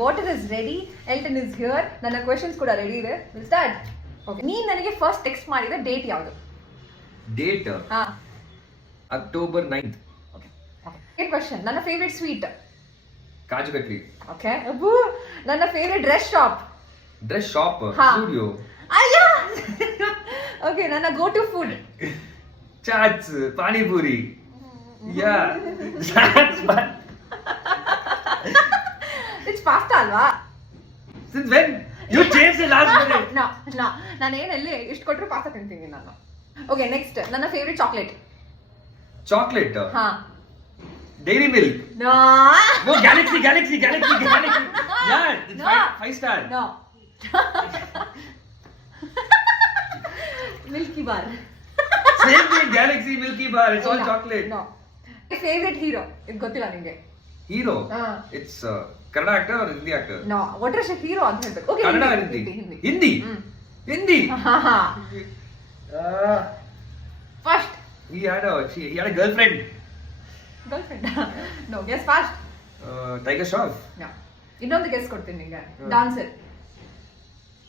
Water is ready, Elton is here. ನನ್ನ questions ಕೂಡ ready ಇದೆ. Will start. ಓಕೆ, ನೀನ್ ನನಗೆ ಫಸ್ಟ್ ಟೆಕ್ಸ್ಟ್ ಮಾಡಿದ ಡೇಟ್ ಯಾವುದು? Date October 9th. Okay, question. ನನ್ನ favourite sweet? Kaju katli. Okay. ಅಬ್ಬು, ನನ್ನ favourite dress shop? Dress shop studio. ಅಯ್ಯೋ. ಓಕೆ, ನನ್ನ go to food? Chaats, panipuri. Yeah chaats. It's pasta ಅಲ್ವಾ? Since when you changed the last minute? No ನಾನು ಏನಲ್ಲಿ ಎಷ್ಟು ಕೊಟ್ಟರು ಪಾಸ್ತಾ ತಿಂತೀನಿ ನಾನು. Okay, next. ನನ್ನ ಫೇವರೇಟ್ ಚಾಕ್ಲೇಟ್? ಚಾಕ್ಲೇಟ್. ಹಾ. Dairy Milk. No. No, Galaxy. Yeah, it's No. 5 star. No. Milky Bar. Same thing, Galaxy, Milky Bar. It's all chocolate. No. Favourite hero? ಇದು ಗೊತ್ತಿಲ್ಲ ನಿಮಗೆ? Hero. ಹಾ. It's Kannada actor or Hindi actor? No. What is hero ಅಂತ ಹೇಳ್ಬೇಕು. Okay, Kannada or Hindi? Hindi. First. He had a girlfriend. Girlfriend? No. Guess fast. Tiger Shroff. No. ಇನ್ನೊಂದು guess ಕೊಡ್ತೀನಿ ನಿಮಗೆ. Dancer.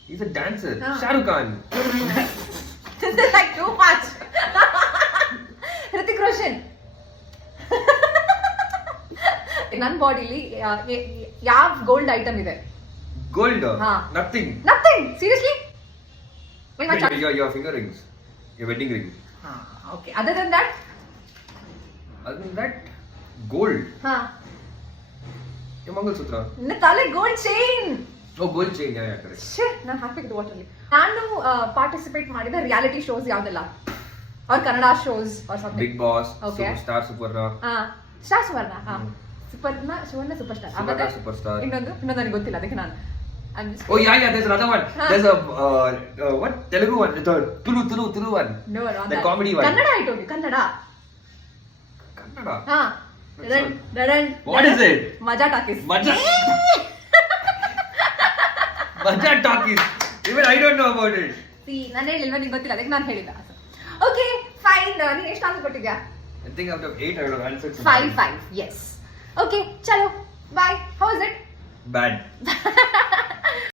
He's a dancer. Ah. Shah Rukh Khan. This is like too much. Hrithik Roshan. ನನ್ನ ಬಾಡಿಲಿ ಯಾವ gold item ಇದೆ? Gold. Ah. Nothing. Nothing. Seriously? Your finger rings. Your wedding ring. Okay, other than that? Other than that, gold. ಹಾ. Your Mangalsutra. ನಿನ್ನ ತಲೆ gold chain. Oh, gold chain. Yeah, correct. ಶೇ, ನಾನು ಹಾಕಿದ್ದು ವಾಟರ್ಲಿ. ನಾನು ಪಾರ್ಟಿಸಿಪೇಟ್ ಮಾಡಿದ reality shows ಯಾವ್ದೆಲ್ಲ? Or Kannada shows or something? Big Boss. Okay. Superstar, Superna. Star Suvarna. Suvarna super star. Superna, Superstar. ಇನ್ನೊಂದು ನನಗೆ ಗೊತ್ತಿಲ್ಲ, ಅದಕ್ಕೆ ನಾನು Oh yeah, there's another one. Huh? There's a what Telugu one? The Tulu one. No, The comedy one. Kannada ಇಟ್ಟೋಗಿ. Kannada. Kannada. What is it? Maja Talkies. Maja talkies. Even I don't know about it. ನಾನು ಹೇಳಿಲ್ವಾ ನಿಂಗೆ ಗೊತ್ತಿಲ್ಲ, ಅದಕ್ಕೆ ನಾನು ಹೇಳಿದ್ದ. Okay, fine. ನೀನು ಎಷ್ಟು answer ಕೊಟ್ಟಿದ್ಯಾ? I think out of 8 I would have answered 5. Yes. Okay, chalo. Bye. How is it? Bad.